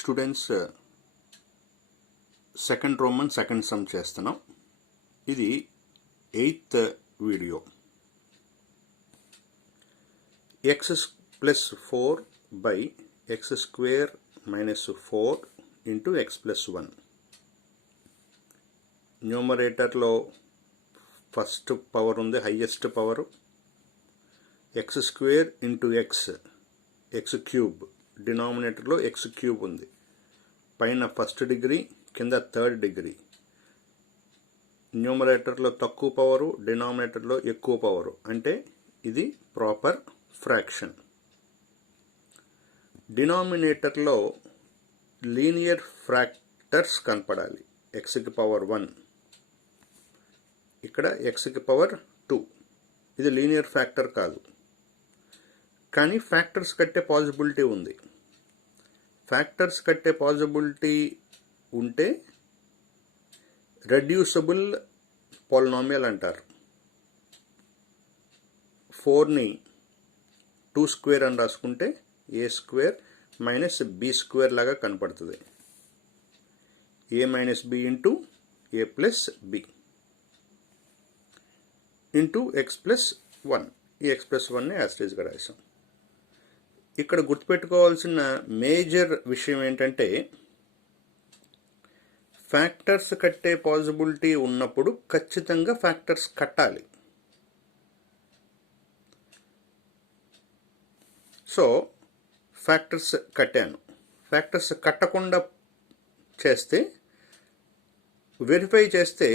Students second Roman second some చేస్తున్నాం. ఇది 8th video. x plus 4 by x square minus 4 into x plus 1. న్యూమరేటర్లో first power ఉంది, highest power. X square into x cube. డినామినేటర్లో x cube ఉంది. పైన first degree, కింద third degree. న్యూమరేటర్లో తక్కువ పవరు, డినామినేటర్లో ఎక్కువ పవరు. అంటే ఇది ప్రాపర్ ఫ్రాక్షన్. డినామినేటర్లో లీనియర్ ఫ్రాక్టర్స్ కనపడాలి. ఎక్స్కి పవర్ 1, ఇక్కడ ఎక్స్కి పవర్ 2. ఇది లీనియర్ ఫ్యాక్టర్ కాదు, కానీ ఫ్యాక్టర్స్ కట్టే పాసిబిలిటీ ఉంది. ఫ్యాక్టర్స్ కట్టే పాసిబిలిటీ ఉంటే రెడ్యూసబుల్ పాలినామియల్ అంటారు. 4ని 2 స్క్వేర్ అని రాసుకుంటే a square minus b square లాగా కనపడుతుంది. A minus b into a plus b into x plus 1. ఈ ఎక్స్ ప్లస్ 1ని యాస్టేజ్గా రాసాం. ఇక్కడ గుర్తుపెట్టుకోవాల్సిన మేజర్ విషయం ఏంటంటే, ఫ్యాక్టర్స్ కట్టే పాసిబిలిటీ ఉన్నప్పుడు ఖచ్చితంగా ఫ్యాక్టర్స్ కట్టాలి. సో ఫ్యాక్టర్స్ కట్టాను. ఫ్యాక్టర్స్ కట్టకుండా చేస్తే, వెరిఫై చేస్తే,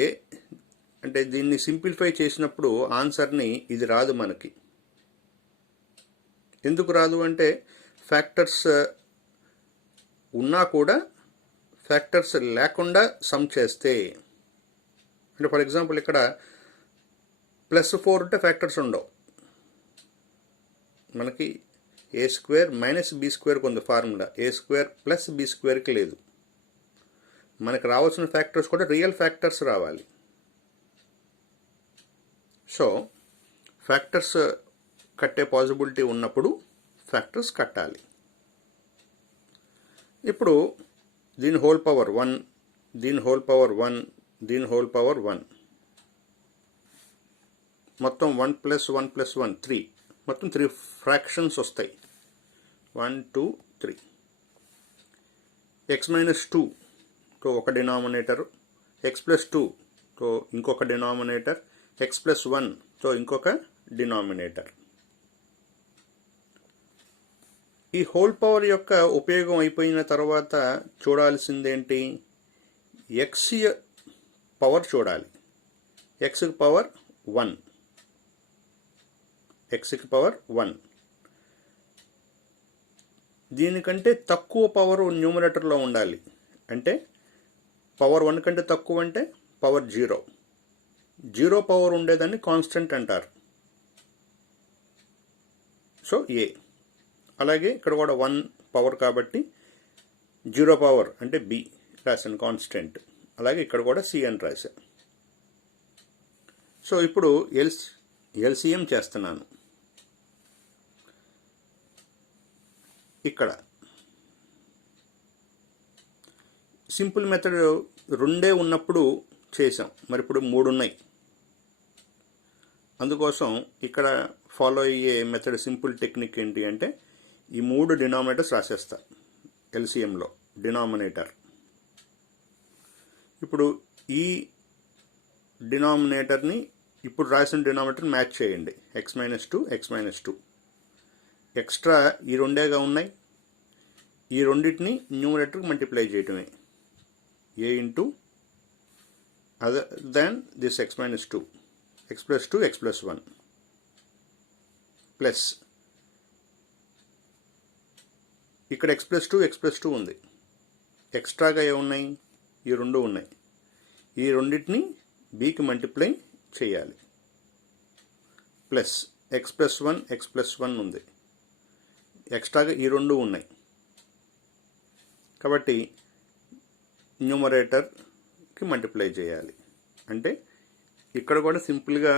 అంటే దీన్ని సింప్లిఫై చేసినప్పుడు ఆన్సర్ని ఇది రాదు మనకి. ఎందుకు రాదు అంటే, ఫ్యాక్టర్స్ ఉన్నా కూడా ఫ్యాక్టర్స్ లేకుండా సమ్ చేస్తే, అంటే ఫర్ ఎగ్జాంపుల్ ఇక్కడ +4 ఉంటే ఫ్యాక్టర్స్ ఉండవు. మనకి ఏ స్క్వేర్ మైనస్ బి స్క్వేర్కి ఉంది ఫార్ములా, ఏ స్క్వేర్ ప్లస్ బి స్క్వేర్కి లేదు. మనకు రావాల్సిన ఫ్యాక్టర్స్ కూడా రియల్ ఫ్యాక్టర్స్ రావాలి. సో ఫ్యాక్టర్స్ కట్టే పాసిబిలిటీ ఉన్నప్పుడు ఫ్యాక్టర్స్ కట్టాలి. ఇప్పుడు దీని హోల్ పవర్ 1, దీని హోల్ పవర్ 1, దీని హోల్ పవర్ 1, మొత్తం 1 + 1 + 1 3, మొత్తం 3 ఫ్రాక్షన్స్ వస్తాయి. 1 2 3. x - 2తో ఒక డినామినేటర్, x + 2తో ఇంకొక డినామినేటర్, x + 1తో ఇంకొక డినామినేటర్. ఈ హోల్ పవర్ యొక్క ఉపయోగం అయిపోయిన తర్వాత చూడాల్సిందేంటి? ఎక్స్ పవర్ చూడాలి. ఎక్స్కి పవర్ 1, ఎక్స్కి పవర్ 1. దీనికంటే తక్కువ పవర్ న్యూమరేటర్లో ఉండాలి. అంటే పవర్ 1 కంటే తక్కువ అంటే పవర్ 0. 0 పవర్ ఉండేదాన్ని కాన్స్టెంట్ అంటారు. సో ఏ. అలాగే ఇక్కడ కూడా 1 పవర్ కాబట్టి 0 పవర్ అంటే బి రాశాను, కాన్స్టెంట్. అలాగే ఇక్కడ కూడా సి అని రాశాను. సో ఇప్పుడు ఎల్సిఎం చేస్తున్నాను. ఇక్కడ సింపుల్ మెథడ్ 2 ఉన్నప్పుడు చేసాం, మరి ఇప్పుడు 3 ఉన్నాయి. అందుకోసం ఇక్కడ ఫాలో అయ్యే మెథడ్ సింపుల్ టెక్నిక్ ఏంటి అంటే, ఈ 3 డినామినేటర్స్ రాసేస్తా ఎల్సిఎంలో. డినామినేటర్ ఇప్పుడు ఈ డినామినేటర్ని ఇప్పుడు రాసిన డినామినేటర్ మ్యాచ్ చేయండి. x - 2, x - 2. ఎక్స్ట్రా ఈ 2గా ఉన్నాయి. ఈ రెండింటిని న్యూమరేటర్కి మల్టిప్లై చేయటమే. A into other than this x - 2, x + 2, x + 1 plus ఇక్కడ x + 2, x + 2 ఉంది. ఎక్స్ట్రాగా ఏమున్నాయి? ఈ 2 ఉన్నాయి. ఈ రెండింటిని బీకి మల్టిప్లై చేయాలి. ప్లస్ x + 1, x + 1 ఉంది. ఎక్స్ట్రాగా ఈ 2 ఉన్నాయి. కాబట్టి న్యూమరేటర్కి మల్టిప్లై చేయాలి. అంటే ఇక్కడ కూడా సింపుల్గా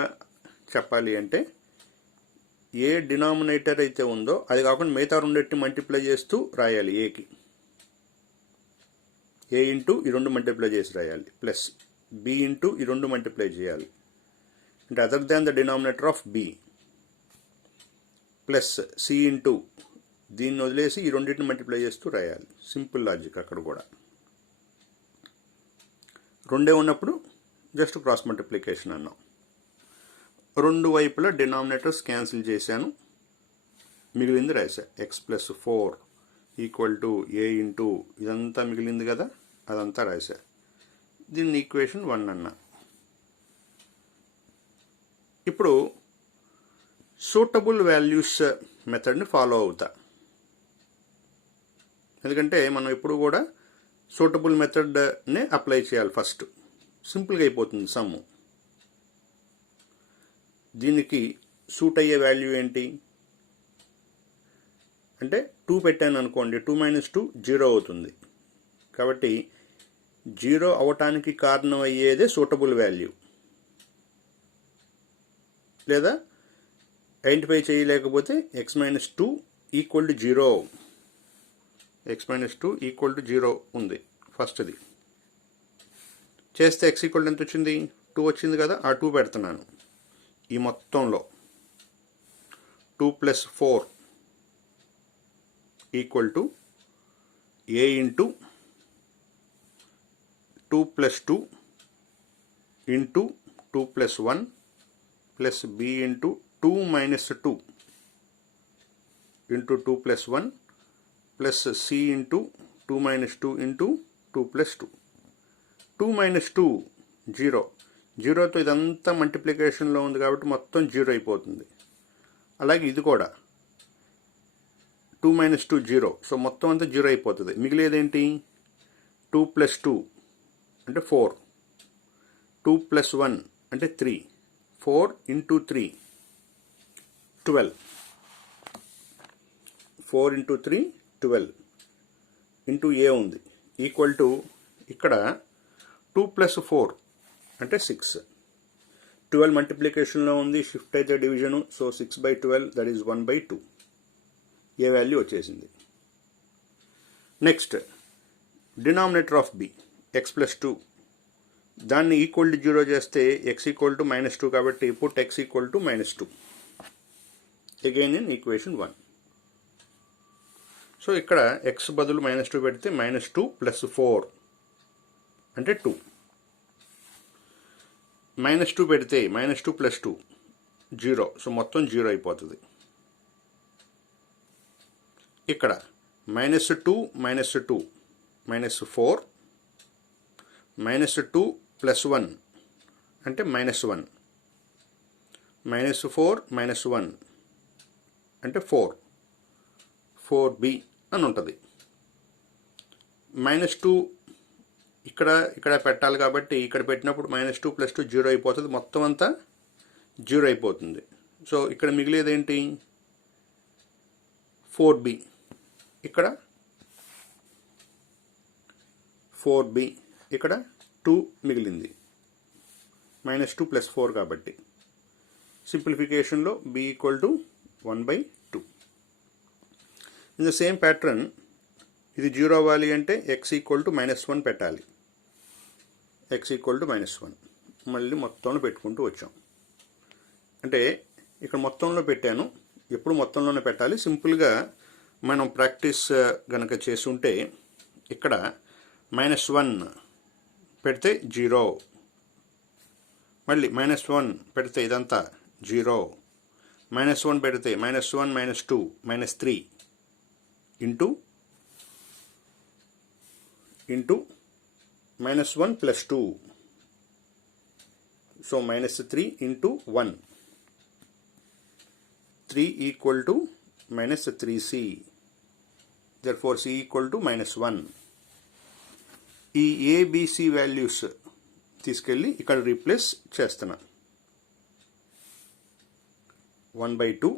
చెప్పాలి అంటే, ఏ డినామినేటర్ అయితే ఉందో అది కాకుండా మిగతా రెండింటిని మల్టిప్లై చేస్తూ రాయాలి ఏకి. ఏ ఇంటూ ఈ రెండు మల్టిప్లై చేసి రాయాలి, ప్లస్ బి ఇంటూ ఈ రెండు మల్టిప్లై చేయాలి, అంటే other than the denominator of b, plus c into దీన్ని వదిలేసి ఈ రెండింటిని మల్టిప్లై చేస్తూ రాయాలి. Simple logic. అక్కడ కూడా రెండే ఉన్నప్పుడు జస్ట్ క్రాస్ మల్టిప్లికేషన్ అన్నాం. రెండు వైపులా డినామినేటర్స్ క్యాన్సిల్ చేశాను, మిగిలింది రాశా. X plus 4 equal to a into ఇదంతా మిగిలింది కదా, అదంతా రాశా. దీన్ని ఈక్వేషన్ 1 అన్నా. ఇప్పుడు సూటబుల్ వాల్యూస్ మెథడ్ని ఫాలో అవుతా, ఎందుకంటే మనం ఎప్పుడు కూడా సూటబుల్ మెథడ్నే అప్లై చేయాలి ఫస్ట్. సింపుల్గా అయిపోతుంది సమ్ము. దీనికి సూట్ అయ్యే వాల్యూ ఏంటి అంటే 2 పెట్టాను అనుకోండి, 2 - 2 0 అవుతుంది. కాబట్టి 0 అవటానికి కారణం అయ్యేదే సూటబుల్ వాల్యూ. లేదా ఐడెంటిఫై చేయలేకపోతే x - 2 equal to 0, x - 2 equal to 0 ఉంది ఫస్ట్ది. చేస్తే x ఈక్వల్ ఎంత వచ్చింది, 2 వచ్చింది కదా, ఆ 2 పెడుతున్నాను ఈ మొత్తంలో. 2 + 4 equal to a into 2 + 2 into 2 + 1 plus b into 2 - 2 into 2 + 1 plus c into 2 - 2 into 2 + 2. 2 - 2 0, 0తో ఇదంతా మల్టిప్లికేషన్లో ఉంది కాబట్టి మొత్తం 0 అయిపోతుంది. అలాగే ఇది కూడా 2 - 2 0, సో మొత్తం అంతా 0 అయిపోతుంది. మిగిలేదేంటి 2 + 2 అంటే 4, 2 + 1 అంటే 3, 4 ఇంటూ 3 12, 4 ఇంటూ 3 12 ఇంటూ ఏ ఉంది ఈక్వల్ టు ఇక్కడ 2 + 4 అంటే 6. 12 మల్టిప్లికేషన్లో ఉంది, షిఫ్ట్ అయితే division, so 6/12 that is 1/2. A value వచ్చేసింది. Next denominator of b x + 2, దాన్ని ఈక్వల్ టు 0 చేస్తే x ఈక్వల్ టు -2 కాబట్టి put x equal to -2 again in equation 1. So ఇక్కడ x బదులు -2 పెడితే -2 + 4 అంటే 2, -2 పెడితే -2 + 2 0, సో మొత్తం 0 అయిపోతుంది. ఇక్కడ -2 - 2 -4, -2 + 1 అంటే -1, -4 - 1 అంటే 4, 4b అని ఉంటుంది. -2 ఇక్కడ పెట్టాలి కాబట్టి ఇక్కడ పెట్టినప్పుడు -2 + 2 0 అయిపోతుంది, మొత్తం అంతా 0 అయిపోతుంది. సో ఇక్కడ మిగిలేదేంటి 4b, ఇక్కడ 4b, ఇక్కడ 2 మిగిలింది, -2 + 4 కాబట్టి. సింప్లిఫికేషన్లో b equal to 1/2. In the same pattern ఇది 0 అవ్వాలి అంటే x ఈక్వల్ టు -1 పెట్టాలి. x ఈక్వల్ టు -1 మళ్ళీ మొత్తంలో పెట్టుకుంటూ వచ్చాం. అంటే ఇక్కడ మొత్తంలో పెట్టాను, ఎప్పుడు మొత్తంలోనే పెట్టాలి. సింపుల్గా మనం ప్రాక్టీస్ గనక చేసుంటే ఇక్కడ -1 పెడితే 0, మళ్ళీ -1 పెడితే ఇదంతా 0, -1 పెడితే -1 - 2 -3 into -1 + 2, so -3 into 1, 3 equal to -3c, therefore c equal to -1. ఈ ఏబిసి వాల్యూస్ తీసుకెళ్ళి ఇక్కడ రీప్లేస్ చేస్తున్నా. 1/2,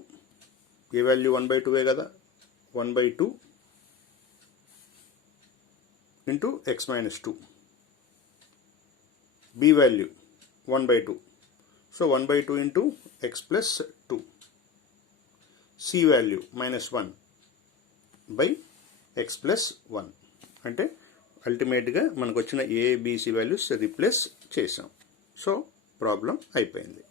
ఏ వాల్యూ 1/2 కదా, 1/2 into x - 2, b value 1/2, so 1/2 into x + 2, c value -1 by x + 1 అంటే అల్టిమేట్గా మనకు వచ్చిన ఏబిసి వాల్యూస్ రీప్లేస్ చేసాం. సో ప్రాబ్లం అయిపోయింది.